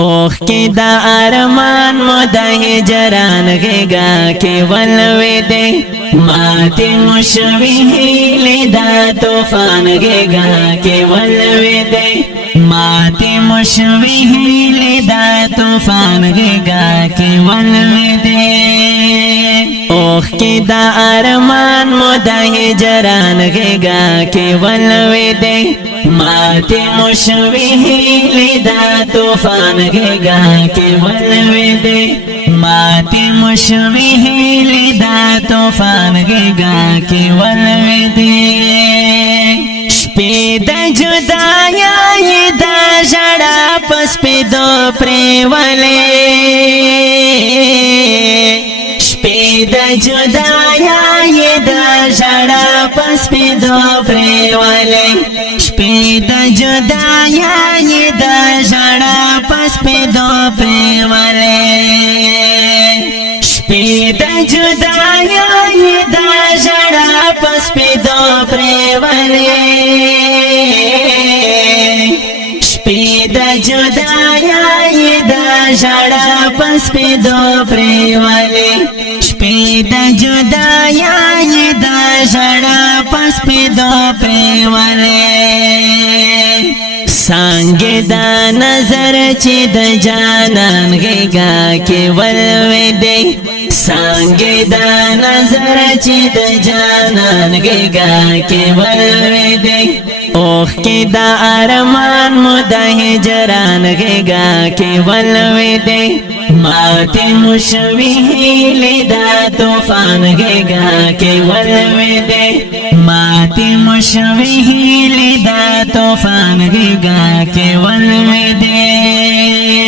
اوخ کی دا ارمان مو دا هجران غیگا کی ولوی دی ماتی مشوی هیلی دا توفان غیگا کی ولوی دی ماتی مشوی هیلی دا توفان غیگا کی ولوی دی اوخ کی دا ارمان مو دا هجران غیگا کی ولوی دی ماتی مشوی هیلی دا توفان غیگا کی ولوی دی ماتی مشوی هیلی دا توفان غیگا کی ولوی دی شپی دا جدائی دا جڑا پس پی دو پریولی شپی دا جدائی دا جڑا پس پی دو پریولی شپی دا جدائی دا جڑا پس پی دو پریولی شپی دا جدائی دا جڑا پس پی دو پریولی شپی دا جدائی دا جڑا پس پی دو پریولی شپی دا جدائی دا جڑا پس پی دو پریولی سانگ دا نظر چی دا جانان غیگا کی ولوی دی سانگ دا نظر چی دا جانان غیگا کی ولوی دی اوخ کی دا ارمان مو دا هجران غیگا کی ولوی دی ماتی مشوی هیلی دا توفان غیگا کی ولوی دی ماتی مشوی هیلی دا توفان غیگا کی ولوی دی